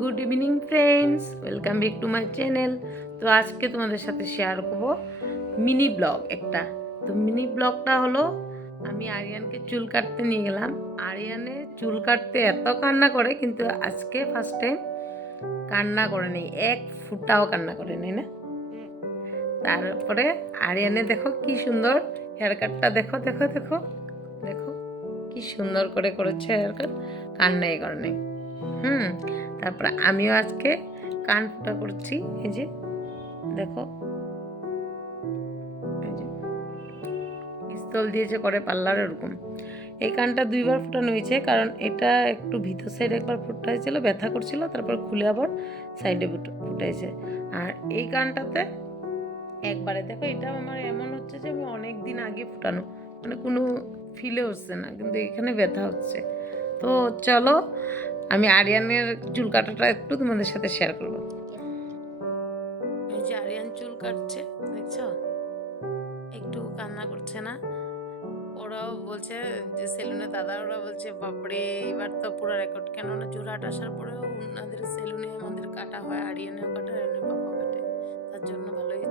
Good evening friends, welcome back to my channel. তো আজকে তোমাদের সাথে শেয়ার করবো মিনি ব্লগ একটা। তো মিনি ব্লগটা হলো, আমি আরিয়ানকে চুল কাটতে নিয়ে গেলাম। আরিয়ানে চুল কাটতে এত কান্না করে, কিন্তু আজকে ফার্স্ট টাইম কান্না করে নেই, এক ফুটাও কান্না করে নেই না। তারপরে আরিয়ানে দেখো কি সুন্দর হেয়ার কাটটা, দেখো দেখো দেখো দেখো কি সুন্দর করে করেছে হেয়ার কাট, কান্নাই করে নেই। তারপরে আমিও আজকে কান ফুটা করছি, এই যে দেখো, এই যে পিস্তল দিয়েছে করে পার্লার এরকম। এই কানটা দুইবার ফুটানো হয়েছে, কারণ এটা একটু ভিতর সাইডে একবার ফুটাইছিল, ব্যথা করছিল, তারপর খুলে আবার সাইডে ফুটাইছে। আর এই কানটাতে একবারে দেখো, এটা আমার এমন হচ্ছে যে আমি অনেক দিন আগে ফুটানো, মানে কোনো ফিলে হচ্ছে না, কিন্তু এখানে ব্যথা হচ্ছে। তো চলো আমি আরিয়ানের চুল কাটাটা একটু তোমাদের সাথে শেয়ার করবো। এই যে আরিয়ান চুল কাটছে, দেখছো একটু কান্না করছে না। ওরাও বলছে যে সেলুনে দাদা, ওরা বলছে বাপরে এবার তো পুরো রেকর্ড, কেননা জোড়হাট আসার পরেও ওনাদের সেলুনে আমাদের কাটা হয়, আরিয়ানেও কাটে, আরিয়ানের পাপা কাটে, তার জন্য ভালোই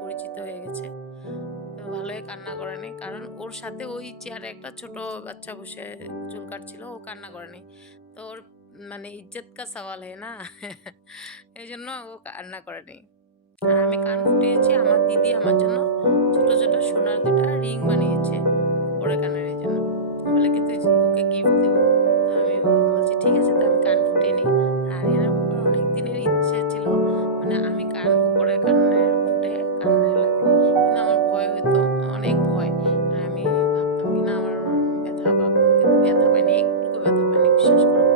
পরিচিত হয়ে গেছে। তো ভালোই কান্না করেনি, কারণ ওর সাথে ওই চেয়ারে একটা ছোট বাচ্চা বসে চুল কাটছিল, ও কান্না করেনি। তো ওর মানে ইজ্জত কা সওয়াল হয় না এই জন্য ও কান্না করেনি। আর আমি কান ফুটিয়েছি, আমার দিদি আমার জন্য ছোট ছোট সোনার দুটা রিং বানিয়েছে উপরে কানের, এই জন্য বলে কি তুই তোকে গিফট দেবো। তো আমি বলছি ঠিক আছে, তো আমি কান ফুটিয়ে নিই। আর আরিয়ানার বাবার অনেক দিনের ইচ্ছে ছিল, মানে আমি কান উপরে কানে ফুটে কানে লাগাই, কিন্তু আমার ভয় হইতো, অনেক ভয়। আর আমি ভাবতাম কি না আমার ব্যথা পাবো, কিন্তু ব্যথা পাইনি, একটুকু ব্যথা পাইনি, বিশ্বাস করো।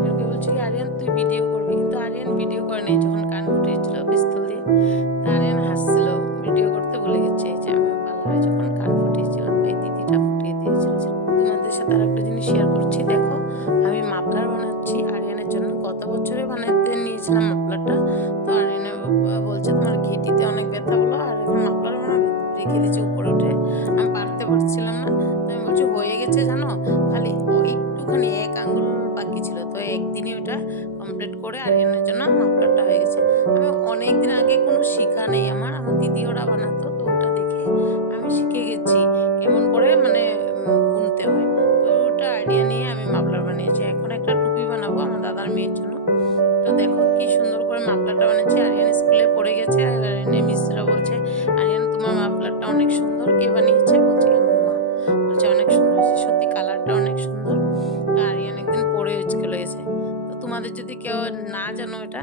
আমাকে বলছি কি আরিয়ান তুই ভিডিও করবি, কিন্তু আরিয়ান ভিডিও করে নেই যখন কান ফুটিয়েছিল পিস্তল দিয়ে। তা আরিয়ান হাসছিল, ভিডিও করতে ভুলে গেছে। এই যে আমি পার্লারে যখন কান ফুটিয়েছিলাম, এই দিদিটা ফুটিয়ে দিয়েছিল। তোমাদের সাথে আর একটা জিনিস শেয়ার করছি, দেখো আমি মাফলার বানাচ্ছি আরিয়ানের জন্য। গত বছরে বানাতে নিয়েছিলাম মাফলারটা, তো আরিয়ানা বলছে তোমার ঘিটিতে অনেক ব্যথা হলো আর এখন মাফলার বানাবে, রেখে দিয়েছে উপরে উঠে। আমি পারতে পারছিলাম না, তো আমি বলছি হয়ে গেছে জানো, খালি একটুখানি এক আঙ্গুল বাকি ছিল, তো একদিনই ওটা কমপ্লিট করে আরিয়ানের জন্য মাফলারটা হয়ে গেছে। আমি অনেক দিন আগে কোনো শিখা নেই আমার, আমার দিদি ওরা বানাতো, তো ওটা দেখে আমি শিখে গেছি কেমন করে মানে বুনতে হয়। তো ওটা আইডিয়া নিয়ে আমি মাফলার বানিয়েছি। এখন একটা টুপি বানাবো আমার দাদার মেয়ের জন্য। তো দেখো কি সুন্দর করে মাফলারটা বানিয়েছি। আরিয়ান স্কুলে পড়ে গেছে, আর আরিয়ানের মিসরা বলছে আরিয়ান তোমার মাফলারটা অনেক সুন্দর, কে বানিয়েছে? বলছে আমার মা। বলছে অনেক সুন্দর হয়েছে, সত্যি কালারটা অনেক সুন্দর। তো আরিয়ান একদিন পরে স্কুলে গেছে। তো তোমাদের যদি কেউ না জানো এটা,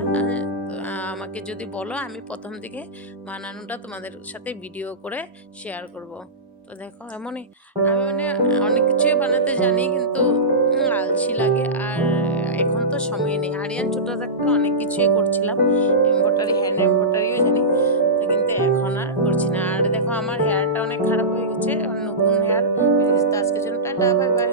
আমাকে যদি বলো, আমি প্রথম থেকে বানানোটা তোমাদের সাথে ভিডিও করে শেয়ার করব। তো দেখো এমনই, আমি মানে অনেক কিছুই বানাতে জানি, কিন্তু আলসি লাগে, আর এখন তো সময় নেই। আরিয়ান ছোটো থাকতে অনেক কিছুই করছিলাম, এমব্রয়ডারি, হ্যান্ড এমব্রয়ডারিও জানি, তো কিন্তু এখন আর করছি না। আর দেখো আমার হেয়ারটা অনেক খারাপ হয়ে গেছে, নতুন হেয়ার বেরিয়ে গেছে। তো আজকের জন্য টাটা, বাই বাই।